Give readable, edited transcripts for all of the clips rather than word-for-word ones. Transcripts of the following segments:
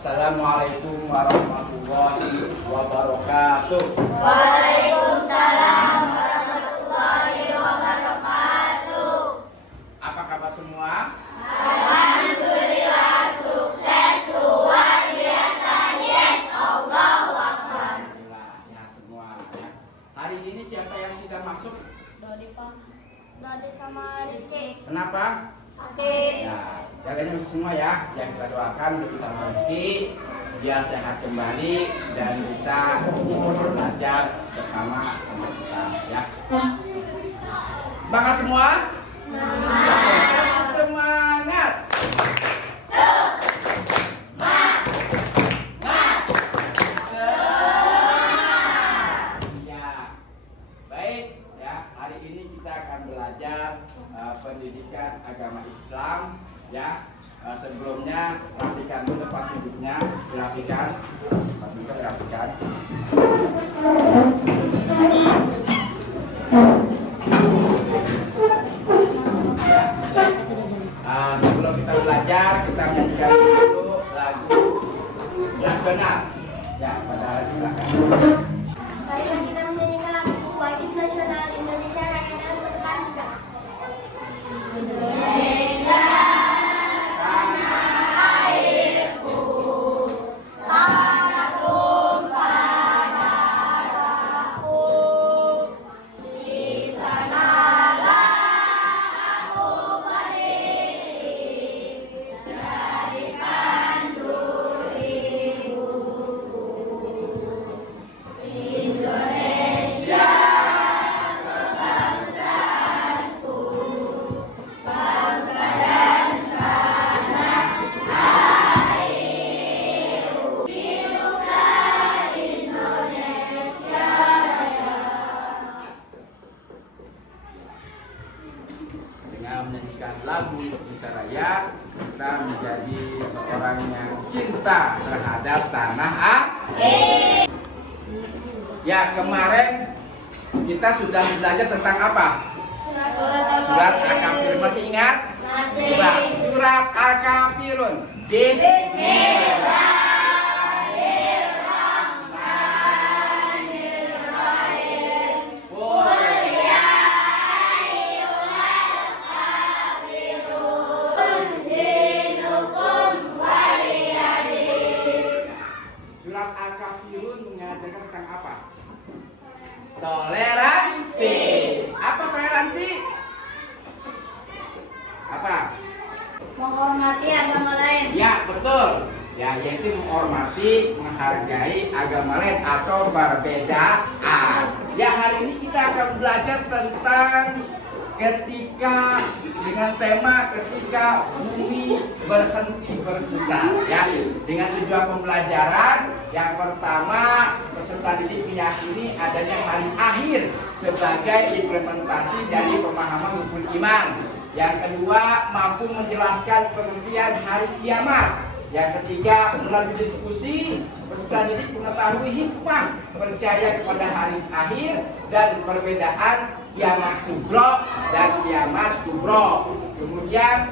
Assalamualaikum warahmatullahi wabarakatuh. Waalaikumsalam warahmatullahi wabarakatuh. Apa kabar semua? Alhamdulillah, sukses luar biasa. Yes, Allahu Akbar. Alhamdulillah, sehat semua ya. Hari ini siapa yang tidak masuk? Dodi, Pak. Dodi sama Rizky. Kenapa? Sakit. Ya, jaganya masuk semua ya. Yang kita doakan untuk sama Rizky, dia sehat kembali dan bisa belajar bersama teman kita ya. Semangat semua? Semangat. Ya, baik ya. Hari ini kita akan belajar pendidikan agama Islam ya. Sebelumnya rapikan dulu tempat duduknya, dirapikan. Tempat duduknya dirapikan. Ya, sebelum kita belajar, kita menyanyikan dulu lagu nasional. Ya, saudara silakan. Marilah kita menyanyikan lagu wajib nasional Indonesia Raya dan Ketukan kita. Indonesia, tanah airku, tanah tumpah darahku. Di sanalah aku berdiri, jadikan ibuku. Indonesia, kebangsaanku, bangsa dan tanah airku. Hiduplah Indonesia Raya. Dengan menyanyikan lagu Indonesia Raya, kita menjadi seorang yang cinta terhadap tanah air. Ya, kemarin kita sudah belajar tentang apa? Surat Al-Kafirun. Masih ingat? Masih. Surat Al-Kafirun. Bismillahirrahmanirrahim. Surat Al-Kafirun mengajarkan tentang apa? Toleransi. Apa toleransi? Apa? Menghormati agama lain. Ya, betul. Ya, yaitu menghormati, menghargai agama lain atau perbedaan. Ya, hari ini kita akan belajar tentang ketika dengan tema ketika bumi berhenti berputar ya. Dengan tujuan pembelajaran yang pertama, peserta didik meyakini adanya hari akhir sebagai implementasi dari pemahaman rukun iman. Yang kedua, mampu menjelaskan pengertian hari kiamat. Yang ketiga, melalui diskusi, peserta didik mengetahui hikmah percaya kepada hari akhir dan perbedaan kiamat sugro dan kiamat kubro. Kemudian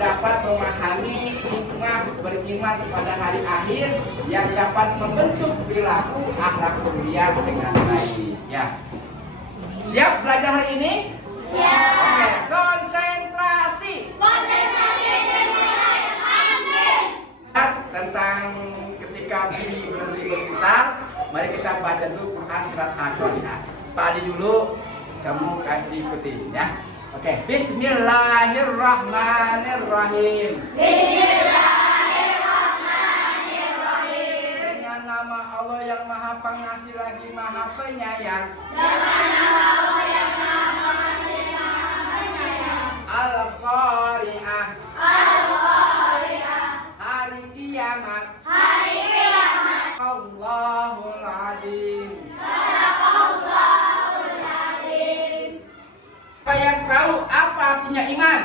dapat memahami hikmah beriman kepada hari akhir yang dapat membentuk perilaku akhlak mulia dengan baik. Ya, siap belajar hari ini? Siap. Oke, konsentrasi. Tentang ketika bumi berhenti berputar, mari kita baca dulu Quran surat Al-Qari'ah. Pak Adi dulu, kamu ikuti ya. Oke, Bismillahirrahmanirrahim. Bismillahirrahmanirrahim. Dengan nama Allah yang Maha Pengasih lagi Maha Penyayang. Dengan nama Allah yang Maha Pengasih Maha Penyayang. Al-Qari'ah. Al-Qari'ah. Hari kiamat. Hari kiamat. Allahul Azim. Sadaqallahul Azim. Siapa yang tahu apa artinya iman?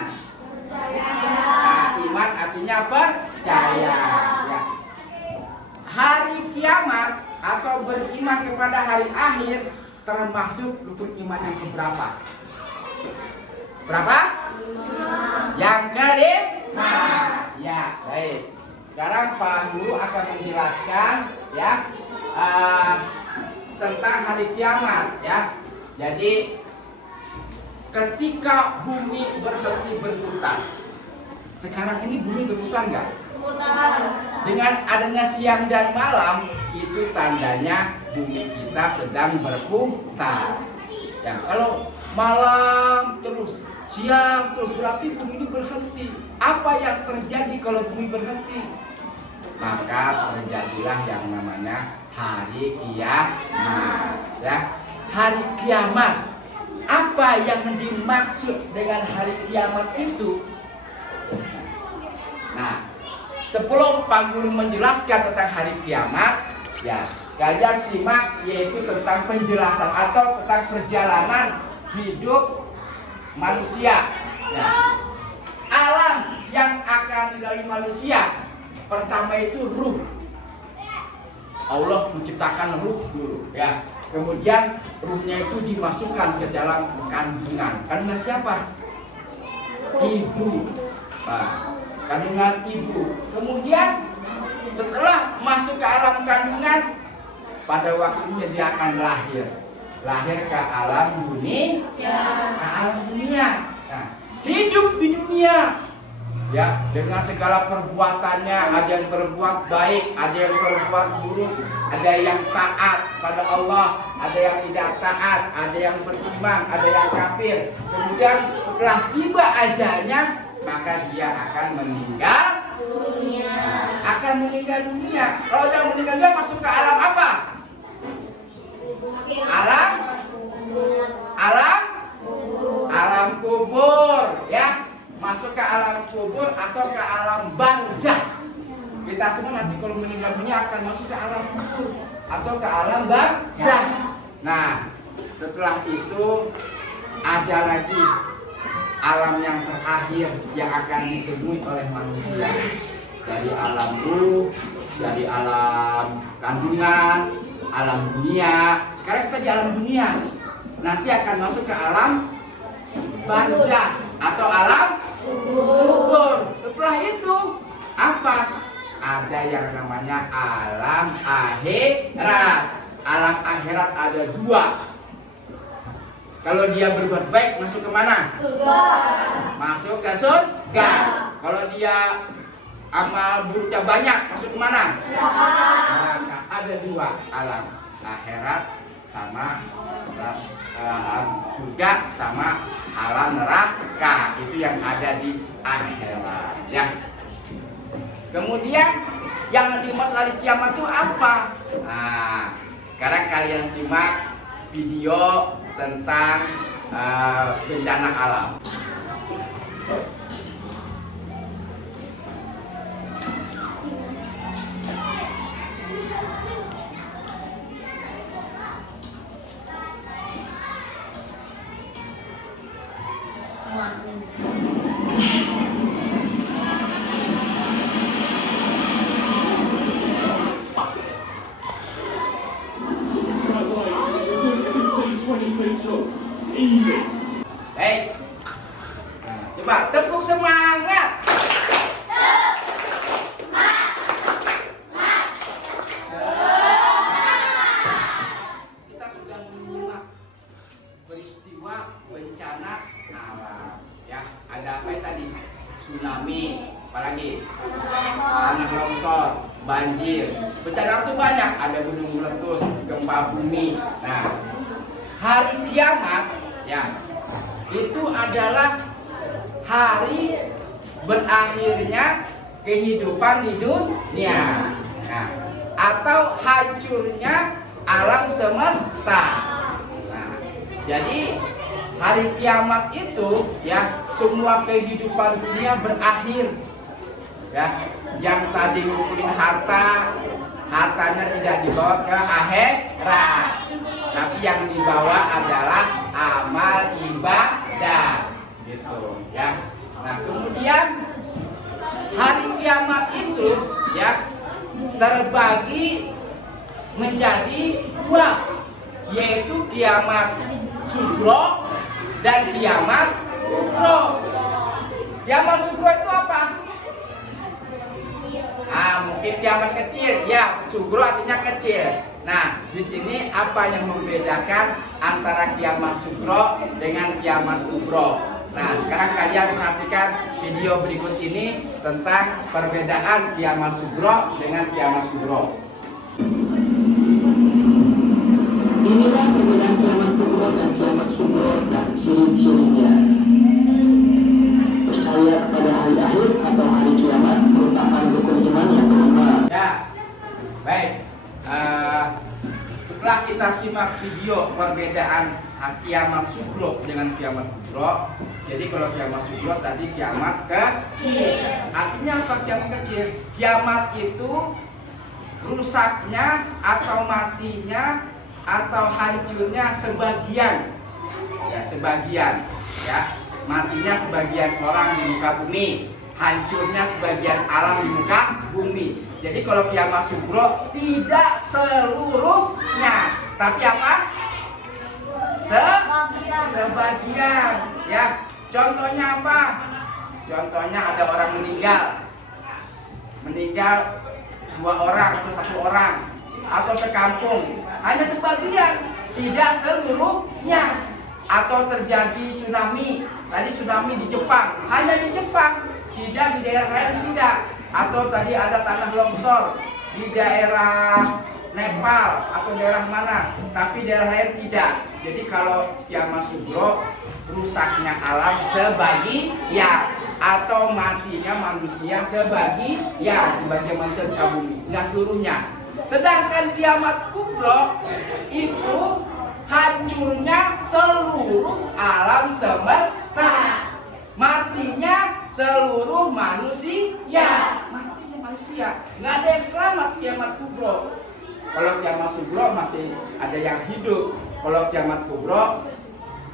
Nah, iman artinya percaya. Ya. Hari kiamat atau beriman kepada hari akhir termasuk rukun iman yang keberapa? Berapa? Yang kelima. Ya, baik. Sekarang Pak Guru akan menjelaskan ya tentang hari kiamat ya. Jadi ketika bumi berhenti berputar. Sekarang ini bumi berputar nggak? Berputar. Dengan adanya siang dan malam itu tandanya bumi kita sedang berputar. Ya, kalau malam terus, siang terus berarti bumi ini berhenti. Apa yang terjadi kalau bumi berhenti? Maka terjadilah yang namanya hari kiamat. Ya, hari kiamat. Apa yang dimaksud dengan hari kiamat itu? Nah, sebelum Pak Guru menjelaskan tentang hari kiamat, ya, kalian simak yaitu tentang penjelasan atau tentang perjalanan hidup manusia. Ya. Alam yang akan dilalui manusia, pertama itu ruh. Allah menciptakan ruh dulu, ya. Kemudian ruhnya itu dimasukkan ke dalam kandungan. Kandungan siapa? Ibu. Nah, kandungan ibu. Kemudian setelah masuk ke alam kandungan, pada waktunya dia akan lahir. Lahir ke alam dunia. Ke alam dunia. Nah, hidup di dunia. Ya, dengan segala perbuatannya, ada yang berbuat baik, ada yang berbuat buruk, ada yang taat pada Allah, ada yang tidak taat, ada yang beriman, ada yang kafir. Kemudian setelah tiba ajalnya, maka dia akan meninggal dunia. Akan meninggal dunia. Kalau yang meninggal dunia masuk ke alam apa? Alam kubur, ya. Masuk ke alam kubur atau ke alam barzah. Kita semua nanti kalau meninggal dunia akan masuk ke alam kubur atau ke alam barzah. Nah, setelah itu ada lagi alam yang terakhir yang akan ditemui oleh manusia. Dari alam ruh, dari alam kandungan, alam dunia. Sekarang kita di alam dunia. Nanti akan masuk ke alam barzah atau alam kubur. Setelah itu apa? Ada yang namanya alam akhirat. Alam akhirat ada dua. Kalau dia berbuat baik masuk ke mana? Surga. Masuk ke surga. Kalau dia amal buruknya banyak masuk ke mana? Neraka. Ada dua, alam akhirat sama alam surga sama alam neraka. Itu yang ada di akhirat, ya. Kemudian yang dimaksud hari kiamat itu apa? Nah, sekarang kalian simak video tentang bencana alam. Baik. Nah, coba tepuk semangat. Kita sudah menyimak peristiwa bencana alam. Ya, ada apa tadi? Tsunami, apalagi tanah longsor, banjir. Bencana alam itu banyak. Ada gunung meletus, gempa bumi. Nah, hari kiamat, ya, itu adalah hari berakhirnya kehidupan di dunia, nah, atau hancurnya alam semesta. Nah, jadi hari kiamat itu, ya, semua kehidupan dunia berakhir. Ya, yang tadi ngumpulin hartanya tidak dibawa ke akhirat, tapi yang dibawa adalah amal ibadah, gitu, ya. Nah, kemudian hari kiamat itu, ya, terbagi menjadi dua, yaitu kiamat sugro dan kiamat kubro. Kiamat sugro itu apa? kiamat kecil, ya sugro artinya kecil. Nah, di sini apa yang membedakan antara kiamat sugro dengan kiamat kubro? Nah, sekarang kalian perhatikan video berikut ini tentang perbedaan kiamat sugro dengan kiamat kubro. Inilah perbedaan kiamat kubro dan kiamat sugro dan ciri-cirinya. Percaya kepada hari akhir atau hari kiamat merupakan rukun iman yang kelima. Ya, baik. Setelah kita simak video perbedaan kiamat sugro dengan kiamat kubro, jadi kalau kiamat sugro tadi kiamat kecil. Artinya apa kiamat kecil? Kiamat itu rusaknya atau matinya atau hancurnya sebagian, ya sebagian, ya matinya sebagian orang di muka bumi, hancurnya sebagian alam di muka bumi. Jadi kalau kiamat sugro tidak seluruhnya, tapi apa? Sebagian, ya. Contohnya apa? Contohnya ada orang meninggal 2 orang atau 1 orang atau sekampung, hanya sebagian, tidak seluruhnya. Atau terjadi tsunami, tadi tsunami di Jepang, hanya di Jepang, tidak di daerah lain tidak. Atau tadi ada tanah longsor di daerah Nepal atau daerah mana, tapi daerah lain tidak. Jadi kalau kiamat sugro, rusaknya alam sebagian atau matinya manusia sebagian, sebagian manusia di bumi, nggak seluruhnya. Sedangkan kiamat kubro itu hancurnya seluruh alam semesta, matinya seluruh manusia, nggak ada yang selamat kiamat kubro. Kalau kiamat sugro masih ada yang hidup, kalau kiamat kubro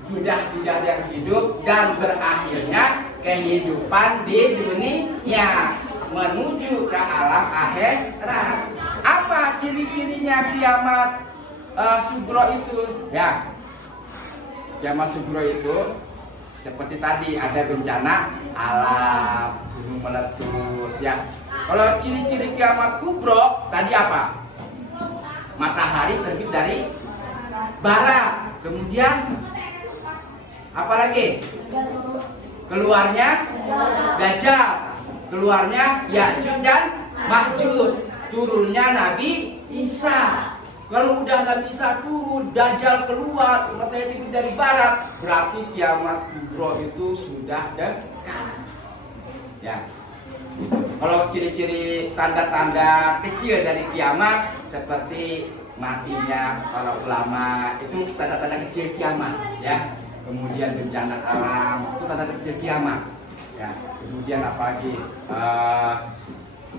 sudah tidak ada yang hidup dan berakhirnya kehidupan di dunia menuju ke alam akhirat. Apa ciri-cirinya kiamat sugro itu? Ya, kiamat sugro itu seperti tadi ada bencana alam, gunung meletus, ya. Kalau ciri-ciri kiamat kubro tadi apa? Matahari terbit dari barat, kemudian apa lagi? Keluarnya Dajjal, keluarnya Ya'juj dan Ma'juj, turunnya Nabi Isa. Kalau udah Nabi Isa turun, Dajjal keluar, matahari terbit dari barat, berarti kiamat kubro itu sudah dekat. Ya. Kalau ciri-ciri tanda-tanda kecil dari kiamat seperti matinya para ulama, itu tanda-tanda kecil kiamat, ya. Kemudian bencana alam itu tanda-tanda kecil kiamat, ya. Kemudian apa lagi?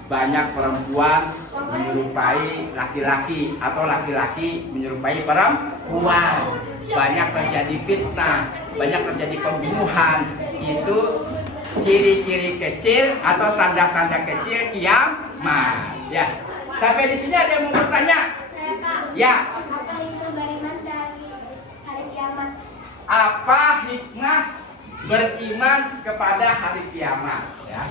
Banyak perempuan menyerupai laki-laki atau laki-laki menyerupai perempuan, banyak terjadi fitnah, banyak terjadi pembunuhan. Itu ciri-ciri kecil atau tanda-tanda kecil kiamat, ya. Sampai di sini ada yang mau bertanya? Saya, Pak. Ya. Apa itu beriman dari hari kiamat? Apa hikmah beriman kepada hari kiamat, ya?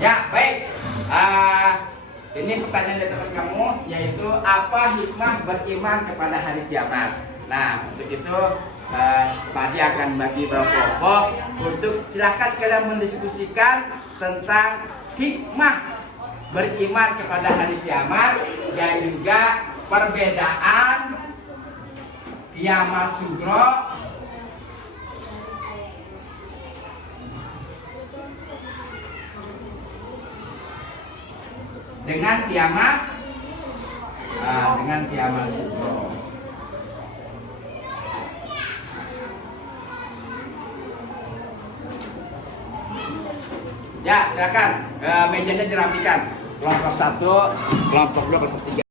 Ya, baik. Ini pertanyaan dari teman kamu, yaitu apa hikmah beriman kepada hari kiamat. Nah, untuk itu Pak Haji akan bagi beberapa kelompok untuk silakan kalian mendiskusikan tentang hikmah beriman kepada hari kiamat dan juga perbedaan kiamat sugro dengan kiamat kubro. Ya, silakan mejanya dirapikan. Kelompok 1, kelompok 2, kelompok 3.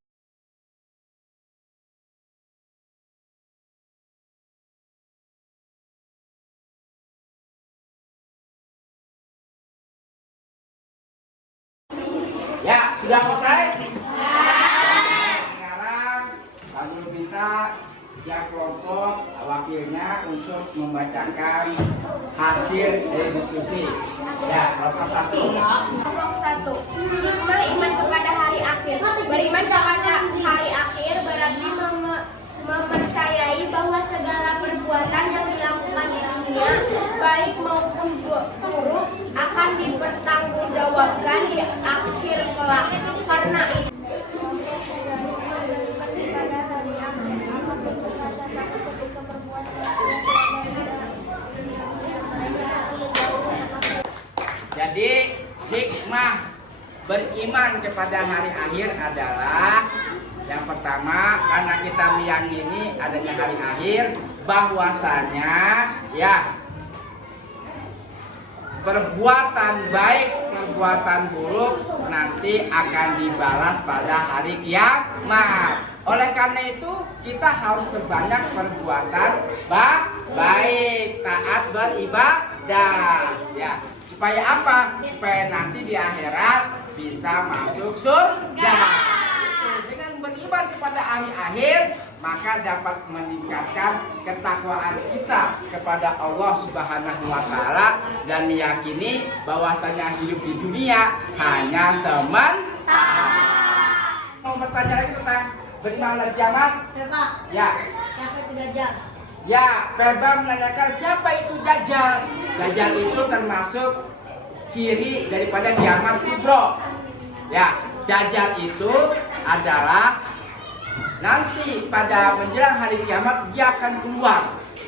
waktunya untuk membacakan hasil dari diskusi. Ya, kelompok 1. Kelompok 1. Hikmah iman kepada hari akhir. Beriman kepada hari akhir berarti mempercayai bahwa segala perbuatan yang dilakukan di dunia, baik maupun buruk, akan dipertanggungjawabkan di akhir kelak. Karena itu jadi hikmah beriman kepada hari akhir adalah yang pertama, karena kita meyakini adanya hari akhir, bahwasanya ya perbuatan baik, perbuatan buruk nanti akan dibalas pada hari kiamat. Oleh karena itu kita harus berbanyak perbuatan baik, taat beribadah. Ya, supaya apa? Supaya nanti di akhirat bisa masuk surga. Dengan beriman kepada hari akhir, maka dapat meningkatkan ketakwaan kita kepada Allah Subhanahu wa Ta'ala dan meyakini bahwasanya hidup di dunia hanya sementara. Mau bertanya lagi tentang beriman dari kiamat? Ya. siapa itu Dajjal? Ya, Peba menanyakan siapa itu Dajjal. Dajjal itu termasuk ciri daripada kiamat kubro. Ya, Dajjal itu adalah nanti pada menjelang hari kiamat dia akan keluar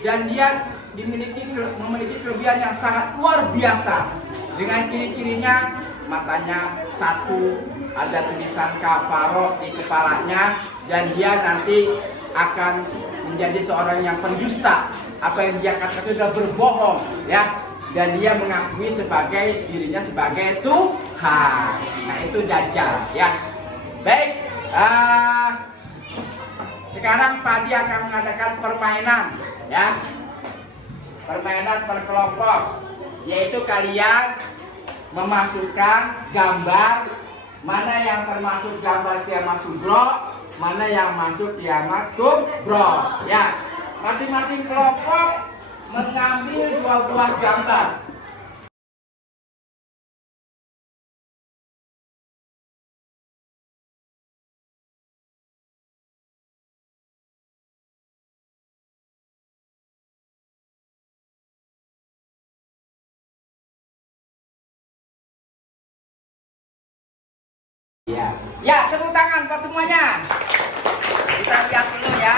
dan dia memiliki kelebihan yang sangat luar biasa. Dengan ciri-cirinya, matanya satu, ada tulisan kafaro di kepalanya, dan dia nanti akan menjadi seorang yang pendusta. Apa yang dia katakan itu adalah berbohong, ya. Dan dia mengakui sebagai dirinya sebagai Tuhan. Nah, itu Dajjal, ya. Baik. Sekarang Padi akan mengadakan permainan, ya. Permainan per kelompok, yaitu kalian memasukkan gambar mana yang termasuk gambar kiamat sugro, mana yang masuk kiamat kubro. Ya, masing-masing kelompok mengambil 2 buah gambar. Ya, tepuk tangan buat semuanya. Kita lihat dulu ya.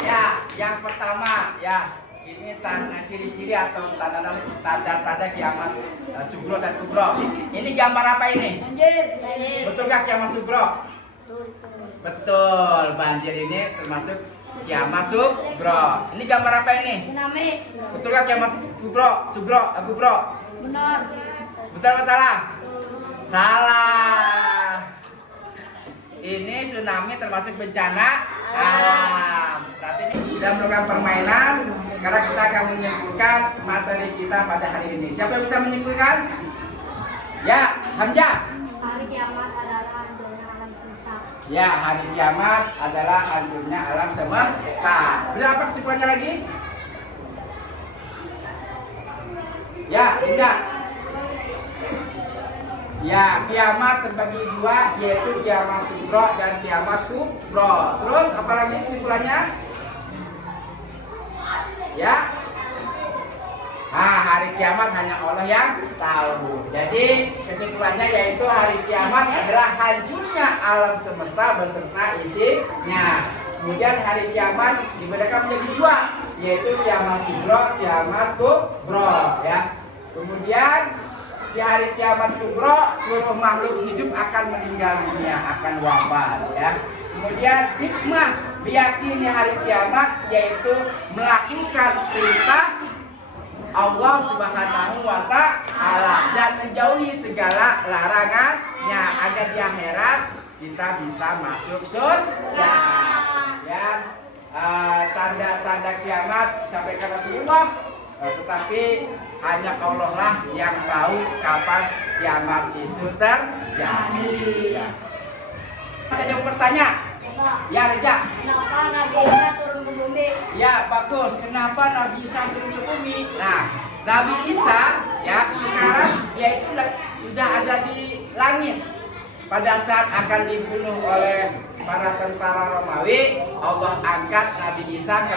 Ya, yang pertama ya, ini tanda ciri-ciri atau tanda-tanda kiamat sugro dan kubro. Ini gambar apa ini? Betulkah kiamat sugro? Betul, banjir ini termasuk kiamat sugro. Ini gambar apa ini? Tsunami. Betulkah kiamat sugro? Benar. Betul apa salah? Salah. Ini tsunami termasuk bencana alam. Berarti ini sudah melakukan permainan. Sekarang kita akan menyimpulkan materi kita pada hari ini. Siapa yang bisa menyimpulkan? Ya, Hamzah. Hari kiamat adalah hancurnya alam semesta. Ya, hari kiamat adalah hancurnya alam semesta. Benar apa kesimpulannya lagi? Ya, Indah. Ya, kiamat terbagi 2, yaitu kiamat sugro dan kiamat kubro. Terus apa lagi kesimpulannya? Ya. Hari kiamat hanya Allah yang tahu. Jadi kesimpulannya yaitu hari kiamat adalah hancurnya alam semesta beserta isinya. Kemudian hari kiamat dibedakan menjadi 2, yaitu kiamat sugro, kiamat kubro. Ya. Kemudian di hari kiamat kubro, seluruh makhluk hidup akan meninggal dunia, akan wafat, ya. Kemudian hikmah meyakini hari kiamat yaitu melakukan perintah Allah Subhanahu wa Ta'ala dan menjauhi segala larangannya agar di akhirat kita bisa masuk surga. Ya, tanda-tanda kiamat disampaikan Rasulullah. Tetapi hanya Allah lah yang tahu kapan kiamat itu terjadi. Masih ada yang bertanya? Ya, Reza. Kenapa Nabi Isa turun ke bumi. Ya, bagus. Kenapa Nabi Isa turun ke bumi? Nah, Nabi Isa ya sekarang yaitu sudah ada di langit. Pada saat akan dibunuh oleh para tentara Romawi, Allah angkat Nabi Isa ke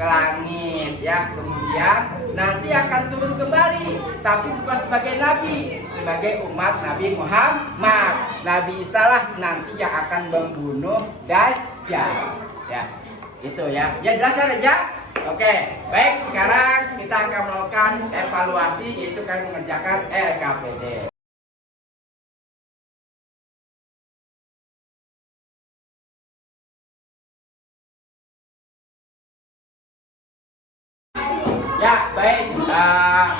langit ya. Kemudian nanti akan turun kembali, tapi bukan sebagai nabi, sebagai umat Nabi Muhammad. Nabi Isa lah nanti yang akan membunuh Dajjal. Ya, itu ya. Ya jelas ya. Oke, baik. Sekarang kita akan melakukan evaluasi, yaitu kami mengerjakan LKPD. Ya, baik.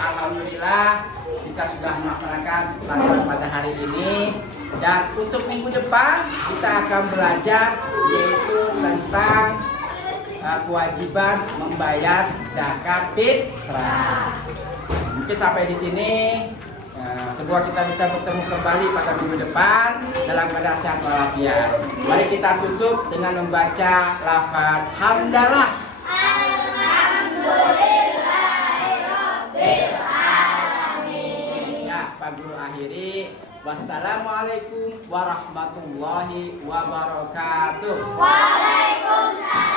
Alhamdulillah kita sudah melaksanakan pelajaran pada hari ini. Dan untuk minggu depan kita akan belajar yaitu tentang kewajiban membayar zakat fitrah. Mungkin sampai di sini. Semoga kita bisa bertemu kembali pada minggu depan dalam keadaan sehat walafiat. Mari kita tutup dengan membaca lafaz hamdalah. Pak Guru akhiri. Wassalamualaikum warahmatullahi wabarakatuh. Waalaikumsalam.